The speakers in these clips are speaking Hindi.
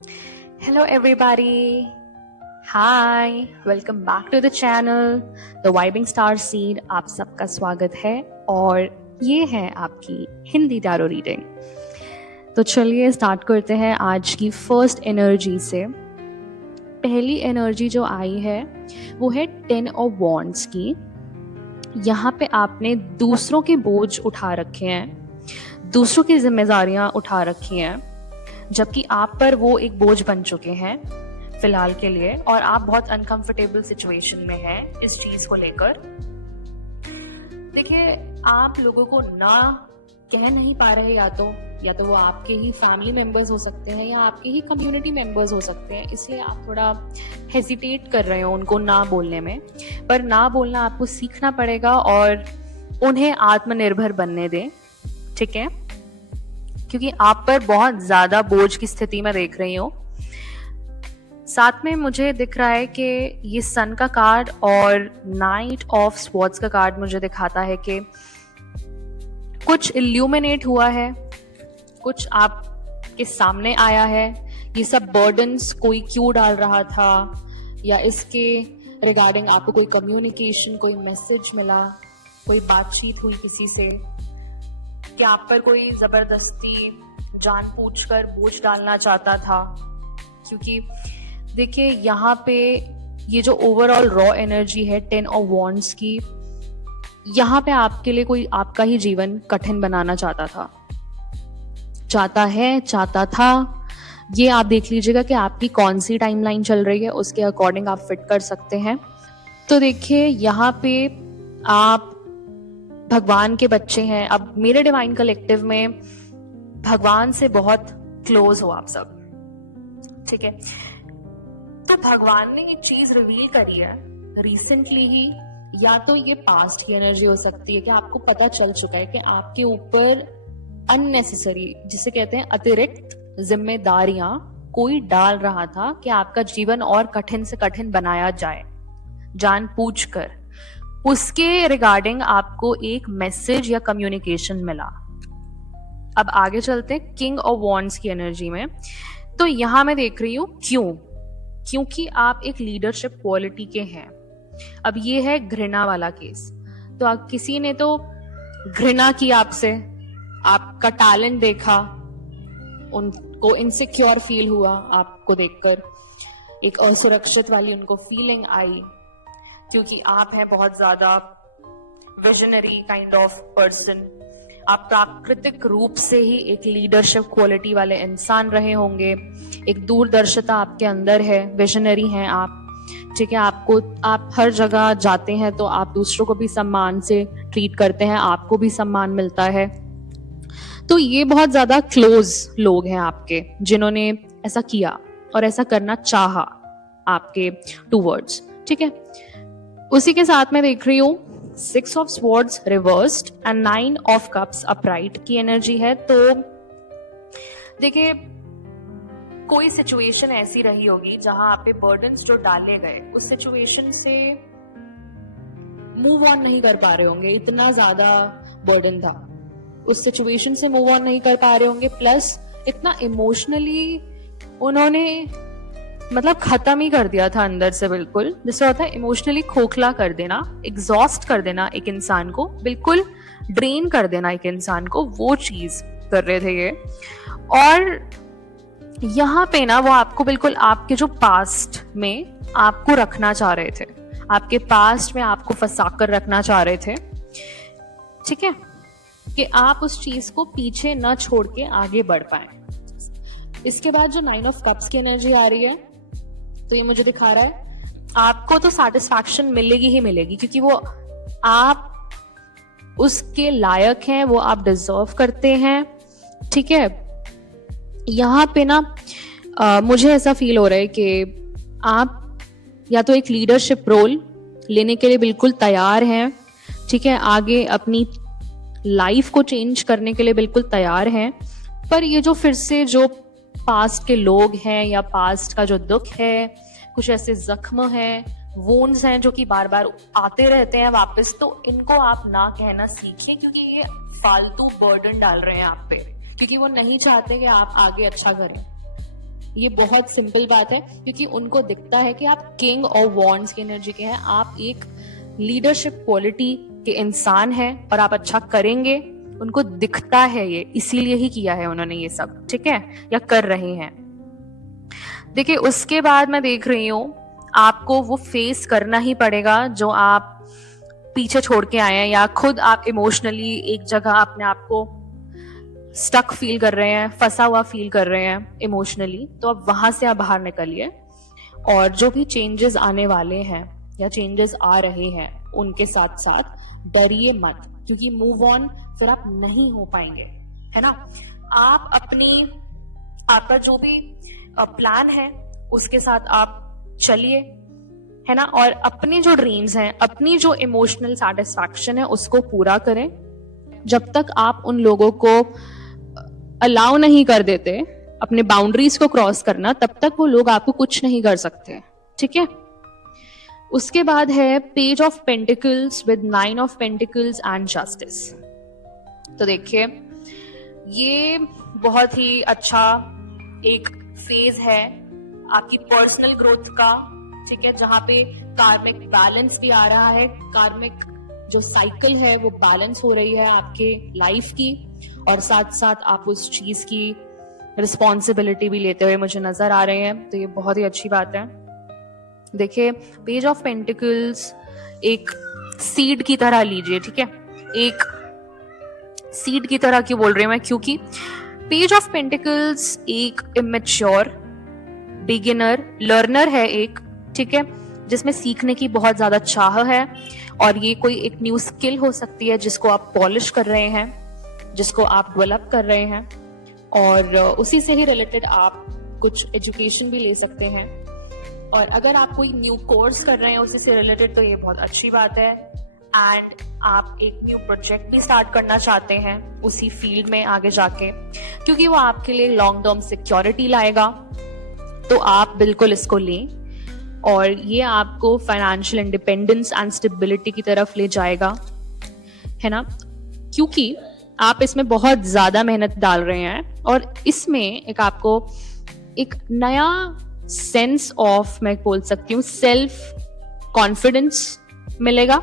Hello, everybody. Hi, welcome back to the channel, The Vibing Star Seed. आप सबका स्वागत है और ये है आपकी हिंदी टैरो रीडिंग। तो चलिए स्टार्ट करते हैं आज की फर्स्ट एनर्जी से। पहली एनर्जी जो आई है वो है 10 ऑफ वॉन्ड्स की। यहाँ पे आपने दूसरों के बोझ उठा रखे हैं, दूसरों की जिम्मेदारियां उठा रखी हैं, जबकि आप पर वो एक बोझ बन चुके हैं फिलहाल के लिए, और आप बहुत अनकंफर्टेबल सिचुएशन में हैं इस चीज को लेकर। देखिए, आप लोगों को ना कह नहीं पा रहे, या तो वो आपके ही फैमिली मेंबर्स हो सकते हैं या आपके ही कम्युनिटी मेंबर्स हो सकते हैं, इसलिए आप थोड़ा हेजिटेट कर रहे हो उनको ना बोलने में। पर ना बोलना आपको सीखना पड़ेगा और उन्हें आत्मनिर्भर बनने दें, ठीक है? क्योंकि आप पर बहुत ज्यादा बोझ की स्थिति में देख रही हूँ। साथ में मुझे दिख रहा है कि ये सन का कार्ड और नाइट ऑफ स्वॉर्ड्स का कार्ड मुझे दिखाता है कि कुछ इल्यूमिनेट हुआ है, कुछ आपके सामने आया है। ये सब बर्डन्स कोई क्यों डाल रहा था, या इसके रिगार्डिंग आपको कोई कम्युनिकेशन, कोई मैसेज मिला, कोई बातचीत हुई किसी से, कि आप पर कोई जबरदस्ती जानबूझकर बोझ डालना चाहता था। क्योंकि देखिए, यहाँ पे ये जो ओवरऑल रॉ एनर्जी है 10 ऑफ वॉन्ड्स की, यहाँ पे आपके लिए कोई आपका ही जीवन कठिन बनाना चाहता था। ये आप देख लीजिएगा कि आपकी कौन सी टाइमलाइन चल रही है, उसके अकॉर्डिंग आप फिट कर सकते हैं। तो देखिए, यहाँ पे आप भगवान के बच्चे हैं। अब मेरे डिवाइन कलेक्टिव में भगवान से बहुत क्लोज हो आप सब, ठीक है? तो भगवान ने ये चीज रिवील करी है रिसेंटली ही, या तो ये पास्ट की एनर्जी हो सकती है कि आपको पता चल चुका है कि आपके ऊपर अननेसेसरी, जिसे कहते हैं अतिरिक्त जिम्मेदारियां कोई डाल रहा था कि आपका जीवन और कठिन से कठिन बनाया जाए जानबूझकर। उसके रिगार्डिंग आपको एक मैसेज या कम्युनिकेशन मिला। अब आगे चलते हैं किंग ऑफ वॉन्ड्स की एनर्जी में। तो यहां मैं देख रही हूं क्योंकि आप एक लीडरशिप क्वालिटी के हैं। अब ये है घृणा वाला केस। तो आप किसी ने तो घृणा की आपसे, आपका टैलेंट देखा, उनको इनसिक्योर फील हुआ आपको देखकर, एक असुरक्षित वाली उनको फीलिंग आई, क्योंकि आप हैं बहुत ज्यादा विजनरी काइंड ऑफ पर्सन। आप प्राकृतिक रूप से ही एक लीडरशिप क्वालिटी वाले इंसान रहे होंगे, एक दूरदर्शिता आपके अंदर है, विजनरी हैं आप, ठीक है? आप हर जगह जाते हैं तो आप दूसरों को भी सम्मान से ट्रीट करते हैं, आपको भी सम्मान मिलता है। तो ये बहुत ज्यादा क्लोज लोग हैं आपके, जिन्होंने ऐसा किया और ऐसा करना चाहा आपके टूवर्ड्स, ठीक है? उसी के साथ में देख रही हूँ 6 of swords reversed and 9 of cups upright की एनर्जी है। तो देखिए, कोई सिचुएशन ऐसी रही होगी जहां आप पे बर्डन्स जो डाले गए, उस सिचुएशन से मूव ऑन नहीं कर पा रहे होंगे, इतना ज्यादा बर्डन था। उस सिचुएशन से मूव ऑन नहीं कर पा रहे होंगे, प्लस इतना इमोशनली उन्होंने मतलब खत्म ही कर दिया था अंदर से, बिल्कुल जिसे होता है इमोशनली खोखला कर देना, एग्जॉस्ट कर देना एक इंसान को, बिल्कुल ड्रेन कर देना एक इंसान को, वो चीज कर रहे थे ये। और यहाँ पे ना वो आपको बिल्कुल आपके जो पास्ट में आपको रखना चाह रहे थे, आपके पास्ट में आपको फंसा कर रखना चाह रहे थे, ठीक है? कि आप उस चीज को पीछे न छोड़ के आगे बढ़ पाए। इसके बाद जो 9 ऑफ कप्स की एनर्जी आ रही है, तो ये मुझे दिखा रहा है आपको तो सेटिस्फैक्शन मिलेगी ही मिलेगी, क्योंकि वो आप उसके लायक हैं, वो आप डिजर्व करते हैं, ठीक है? यहाँ पे ना मुझे ऐसा फील हो रहा है कि आप या तो एक लीडरशिप रोल लेने के लिए बिल्कुल तैयार हैं, ठीक है? आगे अपनी लाइफ को चेंज करने के लिए बिल्कुल तैयार हैं। पर ये जो फिर से जो पास्ट के लोग हैं या पास्ट का जो दुख है, कुछ ऐसे जख्म हैं, वोन्स हैं जो कि बार बार आते रहते हैं वापस, तो इनको आप ना कहना सीखिए, क्योंकि ये फालतू बर्डन डाल रहे हैं आप पे, क्योंकि वो नहीं चाहते कि आप आगे अच्छा करें। ये बहुत सिंपल बात है, क्योंकि उनको दिखता है कि आप किंग और वॉन्ड्स की एनर्जी के हैं, आप एक लीडरशिप क्वालिटी के इंसान हैं और आप अच्छा करेंगे। उनको दिखता है ये, इसीलिए ही किया है उन्होंने ये सब, ठीक है, या कर रहे हैं। देखिए उसके बाद मैं देख रही हूँ आपको वो फेस करना ही पड़ेगा जो आप पीछे छोड़ के आए हैं, या खुद आप इमोशनली एक जगह अपने आप को स्टक फील कर रहे हैं, फंसा हुआ फील कर रहे हैं इमोशनली, तो अब वहां से आप बाहर निकलिए। और जो भी चेंजेस आने वाले हैं या चेंजेस आ रहे हैं उनके साथ साथ डरिए मत, क्योंकि मूव ऑन फिर आप नहीं हो पाएंगे, है ना। आप आपका जो भी प्लान है उसके साथ आप चलिए, है ना, और अपने जो ड्रीम्स हैं, अपनी जो इमोशनल सेटिस्फैक्शन है उसको पूरा करें। जब तक आप उन लोगों को अलाउ नहीं कर देते अपने बाउंड्रीज को क्रॉस करना, तब तक वो लोग आपको कुछ नहीं कर सकते, ठीक है। उसके बाद है page of pentacles with 9 of pentacles and justice. तो देखिए ये बहुत ही अच्छा एक फेज है आपकी पर्सनल ग्रोथ का, ठीक है, जहां पे कार्मिक बैलेंस भी आ रहा है, कार्मिक जो साइकिल है वो बैलेंस हो रही है आपके लाइफ की, और साथ साथ आप उस चीज की रिस्पॉन्सिबिलिटी भी लेते हुए मुझे नजर आ रहे हैं, तो ये बहुत ही अच्छी बात है। देखिए पेज ऑफ पेंटिकल्स एक सीड की तरह लीजिए, ठीक है, एक सीड की तरह क्यों बोल रही हूं मैं, क्योंकि पेज ऑफ पेंटिकल्स एक इमेच्योर बिगिनर लर्नर है एक, ठीक है, जिसमें सीखने की बहुत ज्यादा चाह है, और ये कोई एक न्यू स्किल हो सकती है जिसको आप पॉलिश कर रहे हैं, जिसको आप डेवलप कर रहे हैं, और उसी से ही रिलेटेड आप कुछ एजुकेशन भी ले सकते हैं। और अगर आप कोई न्यू कोर्स कर रहे हैं उसी से रिलेटेड, तो ये बहुत अच्छी बात है। एंड आप एक न्यू प्रोजेक्ट भी स्टार्ट करना चाहते हैं उसी फील्ड में आगे जाके, क्योंकि वो आपके लिए लॉन्ग टर्म सिक्योरिटी लाएगा, तो आप बिल्कुल इसको लें, और ये आपको फाइनेंशियल इंडिपेंडेंस एंड स्टेबिलिटी की तरफ ले जाएगा, है ना, क्योंकि आप इसमें बहुत ज्यादा मेहनत डाल रहे हैं, और इसमें एक आपको एक नया सेंस ऑफ, मैं बोल सकती हूँ, सेल्फ कॉन्फिडेंस मिलेगा,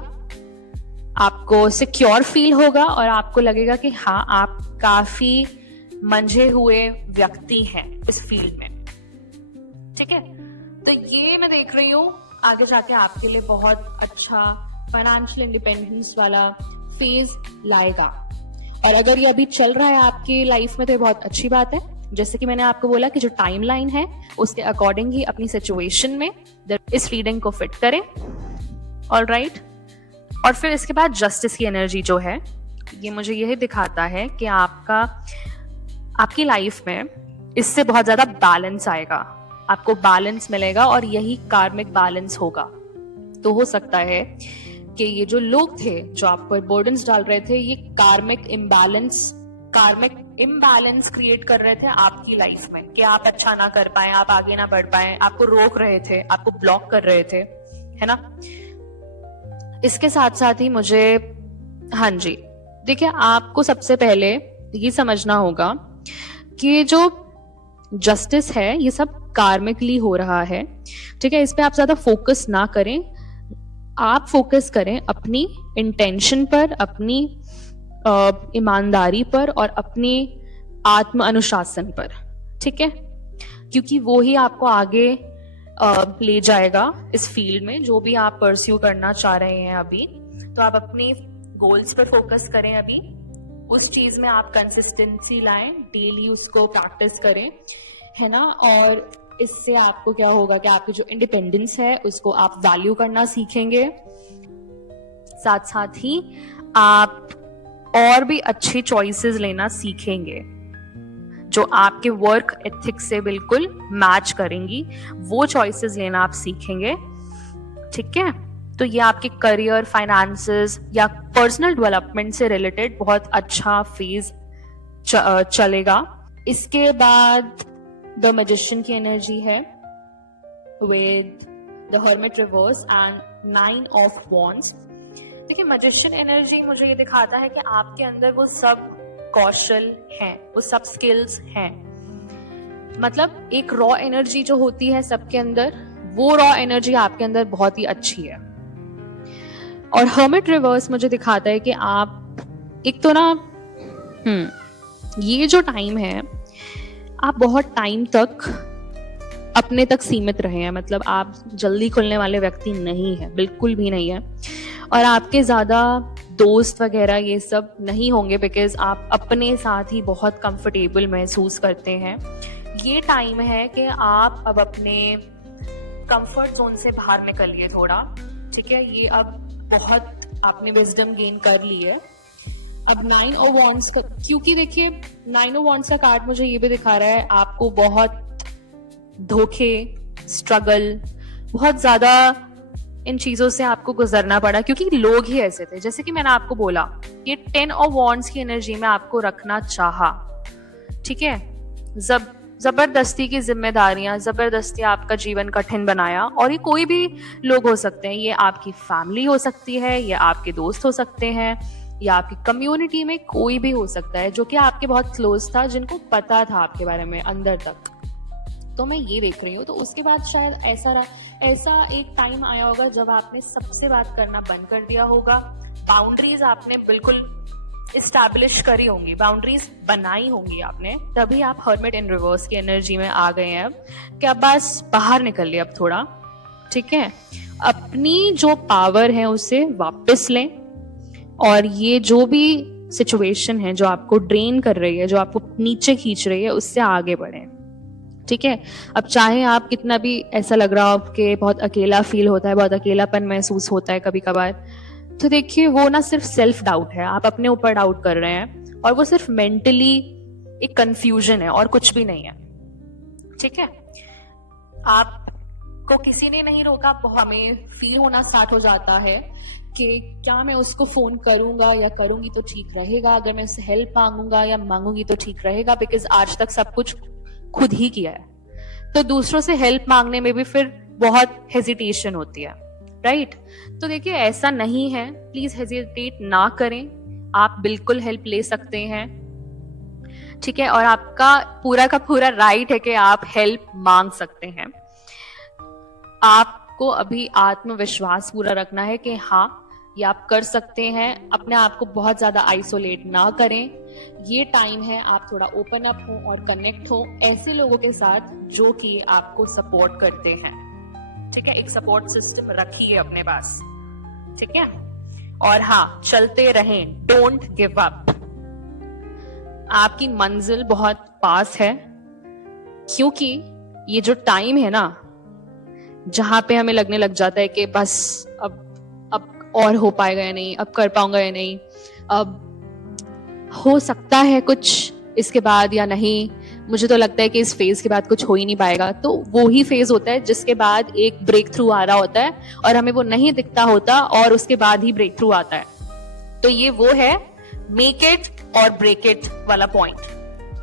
आपको सिक्योर फील होगा, और आपको लगेगा कि हाँ आप काफी मंझे हुए व्यक्ति हैं इस फील्ड में, ठीक है। तो ये मैं देख रही हूँ आगे जाके आपके लिए बहुत अच्छा फाइनेंशियल इंडिपेंडेंस वाला फेज लाएगा, और अगर ये अभी चल रहा है आपकी लाइफ में तो ये बहुत अच्छी बात है। जैसे कि मैंने आपको बोला कि जो टाइमलाइन है उसके अकॉर्डिंग ही अपनी सिचुएशन में इस रीडिंग को फिट करें, ऑलराइट। और फिर इसके बाद जस्टिस की एनर्जी जो है, ये मुझे यही दिखाता है कि आपकी लाइफ में इससे बहुत ज्यादा बैलेंस आएगा, आपको बैलेंस मिलेगा, और यही कार्मिक बैलेंस होगा। तो हो सकता है कि ये जो लोग थे जो आपको बर्डन्स डाल रहे थे, ये कार्मिक इम्बैलेंस क्रिएट कर रहे थे आपकी लाइफ में, कि आप अच्छा ना कर पाए, आप आगे ना बढ़ पाए, आपको रोक रहे थे, आपको ब्लॉक कर रहे थे, है ना। इसके साथ साथ ही मुझे, हाँ जी, देखिए आपको सबसे पहले ये समझना होगा कि जो जस्टिस है ये सब कार्मिकली हो रहा है, ठीक है, इस पे आप ज्यादा फोकस ना करें, आप फोकस करें अपनी इंटेंशन पर, अपनी ईमानदारी पर, और अपनी आत्म अनुशासन पर, ठीक है, क्योंकि वो ही आपको आगे ले जाएगा इस फील्ड में जो भी आप परस्यू करना चाह रहे हैं अभी। तो आप अपने गोल्स पर फोकस करें, अभी उस चीज में आप कंसिस्टेंसी लाएं, डेली उसको प्रैक्टिस करें, है ना। और इससे आपको क्या होगा कि आपकी जो इंडिपेंडेंस है उसको आप वैल्यू करना सीखेंगे, साथ साथ ही आप और भी अच्छी चॉइसेस लेना सीखेंगे जो आपके वर्क एथिक्स से बिल्कुल मैच करेंगी, वो चॉइसेस लेना आप सीखेंगे, ठीक है। तो ये आपके करियर, फाइनेंसेस या पर्सनल डेवलपमेंट से रिलेटेड बहुत अच्छा फेज चलेगा। इसके बाद द मैजिशियन की एनर्जी है with the hermit reverse and 9 of wands. देखिए मैजिशियन एनर्जी मुझे ये दिखाता है कि आपके अंदर वो सब कौशल हैं, वो सब स्किल्स हैं मतलब एक रॉ एनर्जी जो होती है सबके अंदर, वो रॉ एनर्जी आपके अंदर बहुत ही अच्छी है। और हर्मिट रिवर्स मुझे दिखाता है कि आप एक तो ना ये जो टाइम है, आप बहुत टाइम तक अपने तक सीमित रहे हैं, मतलब आप जल्दी खुलने वाले व्यक्ति नहीं है, बिल्कुल भी नहीं है। और आपके ज़्यादा दोस्त वगैरह ये सब नहीं होंगे, बिकॉज आप अपने साथ ही बहुत कंफर्टेबल महसूस करते हैं। ये टाइम है कि आप अब अपने कंफर्ट जोन से बाहर निकलिए थोड़ा, ठीक है। ये अब बहुत आपने विजडम गेन कर ली है। अब 9 ऑफ वॉन्ड्स का, क्योंकि देखिए 9 ऑफ वॉन्ड्स का कार्ड मुझे ये भी दिखा रहा है आपको बहुत धोखे, स्ट्रगल, बहुत ज्यादा इन चीजों से आपको गुजरना पड़ा, क्योंकि लोग ही ऐसे थे। जैसे कि मैंने आपको बोला, ये 10 ऑफ वॉन्ड्स की एनर्जी में आपको रखना चाहा, ठीक है। जबरदस्ती की जिम्मेदारियां, जबरदस्ती आपका जीवन कठिन बनाया। और ये कोई भी लोग हो सकते हैं, ये आपकी फैमिली हो सकती है, ये आपके दोस्त हो सकते हैं, या आपकी कम्युनिटी में कोई भी हो सकता है जो कि आपके बहुत क्लोज था, जिनको पता था आपके बारे में अंदर तक। तो मैं ये देख रही हूँ। तो उसके बाद शायद ऐसा एक टाइम आया होगा जब आपने सबसे बात करना बंद कर दिया होगा। बाउंड्रीज आपने बिल्कुल इस्टेब्लिश करी होंगी, बाउंड्रीज बनाई होंगी आपने, तभी आप हर्मिट इन रिवर्स की एनर्जी में आ गए हैं। अब क्या बस बाहर निकलिए अब थोड़ा, ठीक है। अपनी जो पावर है उसे वापस लें, और ये जो भी सिचुएशन है जो आपको ड्रेन कर रही है, जो आपको नीचे खींच रही है, उससे आगे बढ़ें, ठीक है। अब चाहे आप कितना भी ऐसा लग रहा हो कि बहुत अकेला फील होता है, बहुत अकेलापन महसूस होता है कभी कभार, तो देखिए वो ना सिर्फ सेल्फ डाउट है, आप अपने ऊपर डाउट कर रहे हैं, और वो सिर्फ मेंटली एक कंफ्यूजन है और कुछ भी नहीं है, ठीक है। आपको किसी ने नहीं रोका, हमें फील होना स्टार्ट हो जाता है कि क्या मैं उसको फोन करूंगा या करूंगी तो ठीक रहेगा, अगर मैं उससे हेल्प मांगूंगा या मांगूंगी तो ठीक रहेगा, बिकॉज आज तक सब कुछ खुद ही किया है। तो दूसरों से हेल्प मांगने में भी फिर बहुत हेजिटेशन होती है, राइट। तो देखिए ऐसा नहीं है, प्लीज हेजिटेट ना करें, आप बिल्कुल हेल्प ले सकते हैं, ठीक है। और आपका पूरा का पूरा राइट है कि आप हेल्प मांग सकते हैं। आपको अभी आत्मविश्वास पूरा रखना है कि हाँ ये आप कर सकते हैं। अपने आप को बहुत ज्यादा आइसोलेट ना करें, ये टाइम है आप थोड़ा ओपन अप हो और कनेक्ट हो ऐसे लोगों के साथ जो कि आपको सपोर्ट करते हैं, ठीक है। एक सपोर्ट सिस्टम रखिए अपने पास, ठीक है। और हाँ, चलते रहें, डोंट गिव अप। आपकी मंजिल बहुत पास है, क्योंकि ये जो टाइम है ना जहां पे हमें लगने लग जाता है कि बस अब और हो पाएगा या नहीं, अब कर पाऊंगा या नहीं, अब हो सकता है कुछ इसके बाद या नहीं, मुझे तो लगता है कि इस फेज के बाद कुछ हो ही नहीं पाएगा। तो वो ही फेज होता है जिसके बाद एक ब्रेक थ्रू आ रहा होता है और हमें वो नहीं दिखता होता, और उसके बाद ही ब्रेक थ्रू आता है। तो ये वो है मेक इट और ब्रेक इट वाला पॉइंट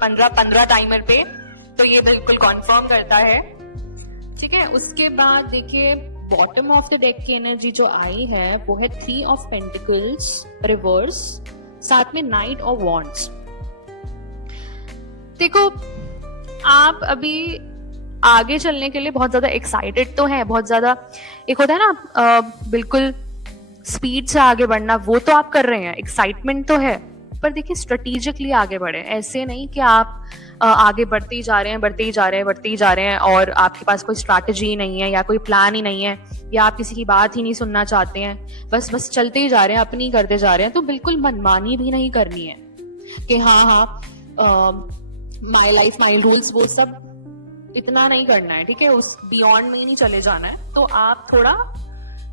15 टाइमर पे, तो ये बिल्कुल कॉन्फर्म करता है, ठीक है। उसके बाद देखिए बॉटम ऑफ द डेक की एनर्जी जो आई है वो है 3 ऑफ पेंटिकल्स रिवर्स, साथ में नाइट ऑफ वॉन्ड्स। देखो आप अभी आगे चलने के लिए बहुत ज्यादा एक्साइटेड तो है, बहुत ज्यादा एक होता है ना बिल्कुल स्पीड से आगे बढ़ना, वो तो आप कर रहे हैं, एक्साइटमेंट तो है, पर देखिए स्ट्रेटेजिकली आगे बढ़े। ऐसे नहीं कि आप आगे बढ़ते ही जा रहे हैं, बढ़ते ही जा रहे हैं, बढ़ते ही जा रहे हैं और आपके पास कोई स्ट्रैटेजी नहीं है या कोई प्लान ही नहीं है, या आप किसी की बात ही नहीं सुनना चाहते हैं, बस चलते ही जा रहे हैं, अपनी करते जा रहे हैं। तो बिल्कुल मनमानी भी नहीं करनी है कि हाँ माई लाइफ माई रूल्स, वो सब इतना नहीं करना है, ठीक है। उस बियॉन्ड में ही नहीं चले जाना है। तो आप थोड़ा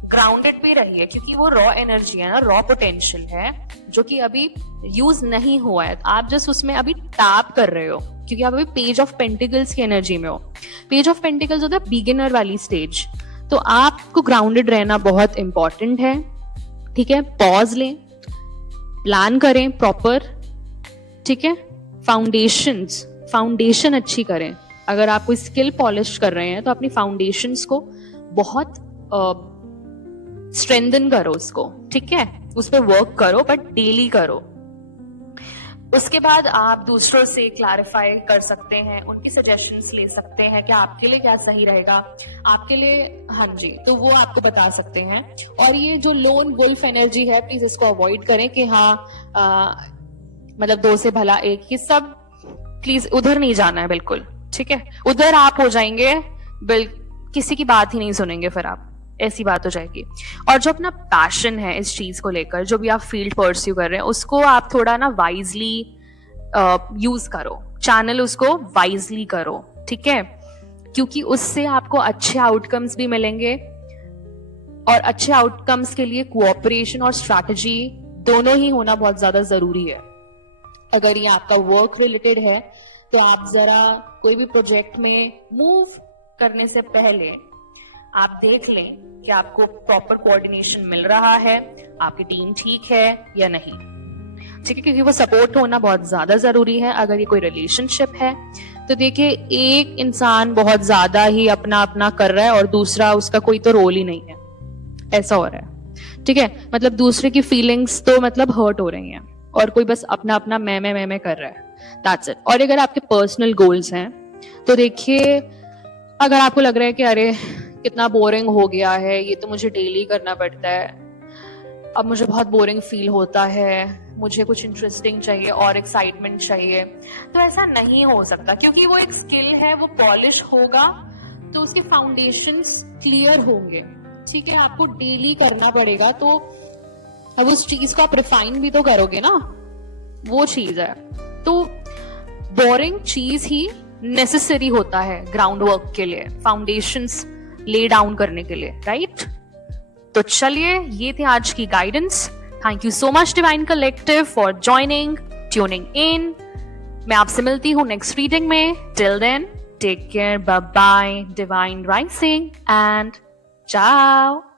ग्राउंडेड भी रहिए, क्योंकि वो रॉ एनर्जी है ना, रॉ पोटेंशियल है जो कि अभी यूज नहीं हुआ है। आप जस्ट उसमें अभी टैप कर रहे हो, क्योंकि आप अभी पेज ऑफ पेंटिकल्स की एनर्जी में हो। पेज ऑफ पेंटिकल्स होता है बिगिनर वाली स्टेज। तो आपको ग्राउंडेड रहना बहुत इंपॉर्टेंट है, ठीक है। पॉज लें, प्लान करें प्रॉपर, ठीक है। फाउंडेशन अच्छी करें। अगर आप कोई स्किल पॉलिश कर रहे हैं तो अपनी फाउंडेशंस को बहुत स्ट्रेंथन करो उसको, ठीक है। उस पर वर्क करो, बट डेली करो। उसके बाद आप दूसरों से क्लैरिफाई कर सकते हैं, उनके सजेशंस ले सकते हैं कि आपके लिए क्या सही रहेगा आपके लिए। हाँ जी, तो वो आपको बता सकते हैं। और ये जो लोन वुल्फ एनर्जी है, प्लीज इसको अवॉइड करें कि हाँ मतलब दो से भला एक, ये सब प्लीज उधर नहीं जाना है बिल्कुल, ठीक है। उधर आप हो जाएंगे किसी की बात ही नहीं सुनेंगे, फिर आप ऐसी बात हो जाएगी। और जो अपना पैशन है इस चीज को लेकर, जो भी आप फील्ड परस्यू कर रहे हैं, उसको आप थोड़ा ना वाइजली यूज करो, चैनल उसको वाइजली करो, ठीक है, क्योंकि उससे आपको अच्छे आउटकम्स भी मिलेंगे। और अच्छे आउटकम्स के लिए कोऑपरेशन और स्ट्रैटेजी दोनों ही होना बहुत ज्यादा जरूरी है। अगर ये आपका वर्क रिलेटेड है तो आप जरा कोई भी प्रोजेक्ट में मूव करने से पहले आप देख लें कि आपको प्रॉपर कोऑर्डिनेशन मिल रहा है, आपकी टीम ठीक है या नहीं, ठीक है, क्योंकि वो सपोर्ट होना बहुत ज्यादा जरूरी है। अगर ये कोई रिलेशनशिप है तो देखिए, एक इंसान बहुत ज्यादा ही अपना अपना कर रहा है और दूसरा, उसका कोई तो रोल ही नहीं है, ऐसा हो रहा है, ठीक है। मतलब दूसरे की फीलिंग्स तो मतलब हर्ट हो रही हैं और कोई बस अपना अपना मैं कर रहा है, दैट्स इट। और अगर आपके पर्सनल गोल्स हैं तो देखिए, अगर आपको लग रहा है कि अरे कितना बोरिंग हो गया है, ये तो मुझे डेली करना पड़ता है, अब मुझे बहुत बोरिंग फील होता है, मुझे कुछ इंटरेस्टिंग चाहिए और एक्साइटमेंट चाहिए, तो ऐसा नहीं हो सकता, क्योंकि वो एक स्किल है, वो पॉलिश होगा तो उसके फाउंडेशंस क्लियर होंगे, ठीक है। आपको डेली करना पड़ेगा, तो अब उस चीज को आप रिफाइन भी तो करोगे ना, वो चीज है। तो बोरिंग चीज ही नेसेसरी होता है ग्राउंड वर्क के लिए, फाउंडेशंस ले डाउन करने के लिए, राइट। तो चलिए, ये थे आज की guidance. Thank you so much divine collective for joining, tuning in. मैं आपसे मिलती हूँ नेक्स्ट रीडिंग में। Till then, take care, bye bye, divine rising and ciao।